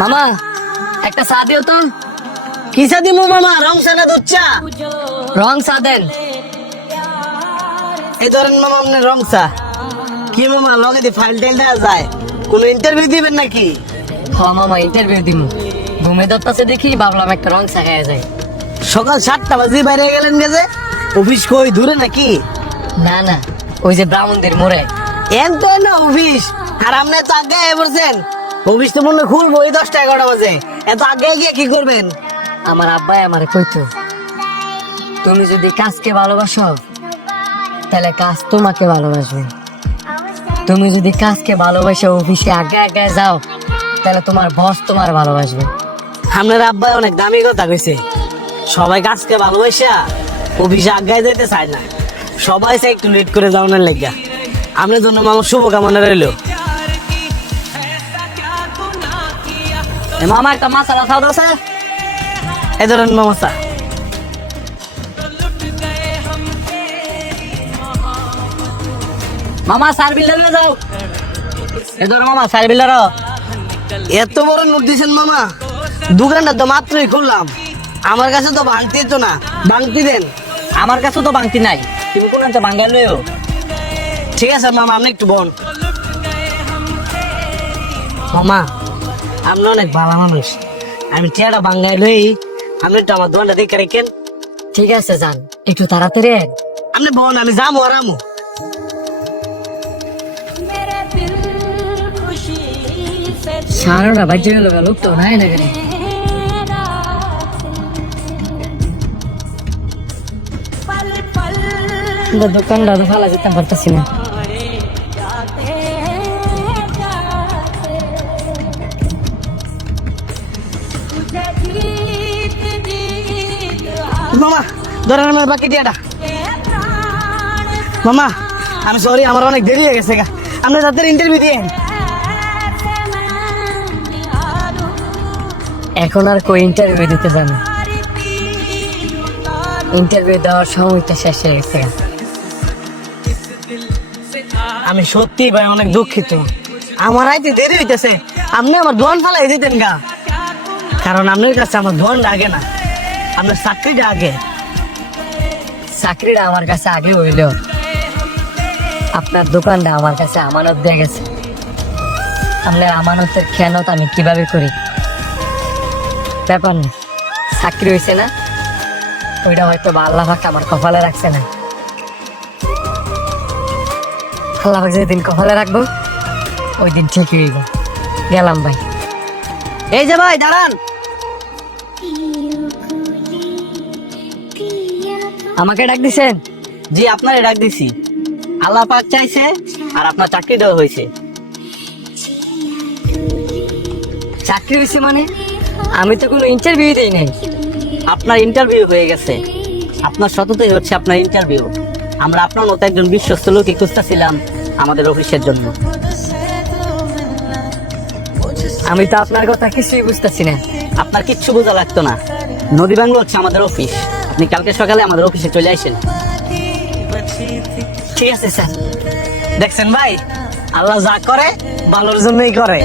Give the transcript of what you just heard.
মামা একটা চা দিও তো। কি চা দিমু মামা? রং চা না দুধ চা? রং চা দেন। এই ধরেন মামা আপনার রং চা। কি মামা লগে দি ফাইল টাইল দেওয়া যায়? কোন ইন্টারভিউ দিবেন নাকি? মামা ইন্টারভিউ দিমু, ঘুমে ধরতেছে দেখি ভাবলাম একটা রং চা খাওয়া যায়। সকাল 7টা বাজে বাইরে গেলেন গেছে? অফিস কই দূরে নাকি? না না, ওই যে ব্রাহ্মণদের মোড়ে। এন তো না অফিস, আর আপনি তো আগে বলছেন অফিস তো মনে খুলবো ওই 10টা 11টা বাজে। এত আগে গিয়ে কি করবেন? আমার আব্বাই আমারে কইতো, তুমি যদি কাজকে ভালোবাসো তাহলে কাজ তোমাকে ভালোবাসবে। তুমি যদি কাজকে ভালোবাসো অফিসে আগে আগে যাও তাহলে তোমার বস তোমার ভালোবাসবে। আপনার আব্বাই অনেক দামি কথা কইছে। সবাই কাজকে ভালোবাসা অফিসে আগায় যেতে চায় না, সবাই চাই একটু লেট করে যাওয়ার লেগা। আপনার জন্য মামার শুভকামনা রইল। মামা একটা মাছালা খাওয়া আছে, এই ধরেন মামা চা। মামা সার বিল দিলে যাও। এ ধরো মামা সার বিল। এত বড় নোট দিয়েছেন মামা? দোকানটা তো মাত্রই খুললাম, আমার কাছে তো ভাঙতি তো না, ভাঙতি দেন। আমার কাছে তো বাংতি নাই, তুমি কোন একটা বাঙ্গাল লইও। ঠিক আছে মামা, আপনি একটু বন। মামা আপনি অনেক ভালো মানুষ, আমি টিয়াটা বাঙ্গাই লই, আপনি একটু আমার দোকানটা দেখে রেখেন। ঠিক আছে যান, একটু তাড়াতাড়ি আয়। আপনি বন, আমি যাবো আরামো। সারাটা বাজে গেল, লোক তো নাই না গেলে। দোকানটা তো ভালো যেতে পারতেছি না। মামা ধরেন আমার বাকি টিয়াটা। মামা আমি সরি, আমার অনেক দেরি হয়ে গেছে গা, আপনি তাদের ইন্টারভিউ দিয়ে। এখন আর কই ইন্টারভিউ দিতে যাবে, ইন্টারভিউ দেওয়ার সময়টা শেষ হয়ে গেছে। আমি সত্যি ভাই অনেক দুঃখিত, আমার আইতে দেরি হইতেছে। আপনি আমার দোয়ান ফালাই দিতেন গা, কারণ আপনার কাছে আমার দোয়ানটা আগে না, আপনার চাকরিটা আগে। চাকরিটা আমার কাছে আগে হইল, আপনার দোকানটা আমার কাছে আমানত দিয়ে গেছে। আপনার আমানতের খেয়ানত আমি কিভাবে করি ব্যাপার না, চাকরি হয়েছে না, ওইটা হয়তো বা আল্লাহ পাক আমার কপালে রাখছে না। আল্লাহ পাক যেদিন কপালে রাখবো ওই দিন ঠিকই হইব। গেলাম ভাই। এই যে ভাই দাঁড়ান। আমাকে ডাক দিছেন? জি আপনারে ডাক দিছি, আল্লাহ পাক চাইছে আর আপনার চাকরি দেওয়া হয়েছে। চাকরি হয়েছে মানে? আমি তো কোনো ইন্টারভিউ দিই নাই। আপনার ইন্টারভিউ হয়ে গেছে, আপনার সততাই হচ্ছে আপনার ইন্টারভিউ। আমরা আপনার মতো একজন বিশ্বস্ত লোককে খুঁজতেছিলাম আমাদের অফিসের জন্য। আমি তো আপনার কথা কিছুই বুঝতেছি না। আপনার কিচ্ছু বোঝা লাগতো না, নদী বাংলা হচ্ছে আমাদের অফিস। আপনি কালকে সকালে আমাদের অফিসে চলে আসেন। ঠিক আছে স্যার। দেখছেন ভাই, আল্লাহ যা করে ভালোর জন্যই করে।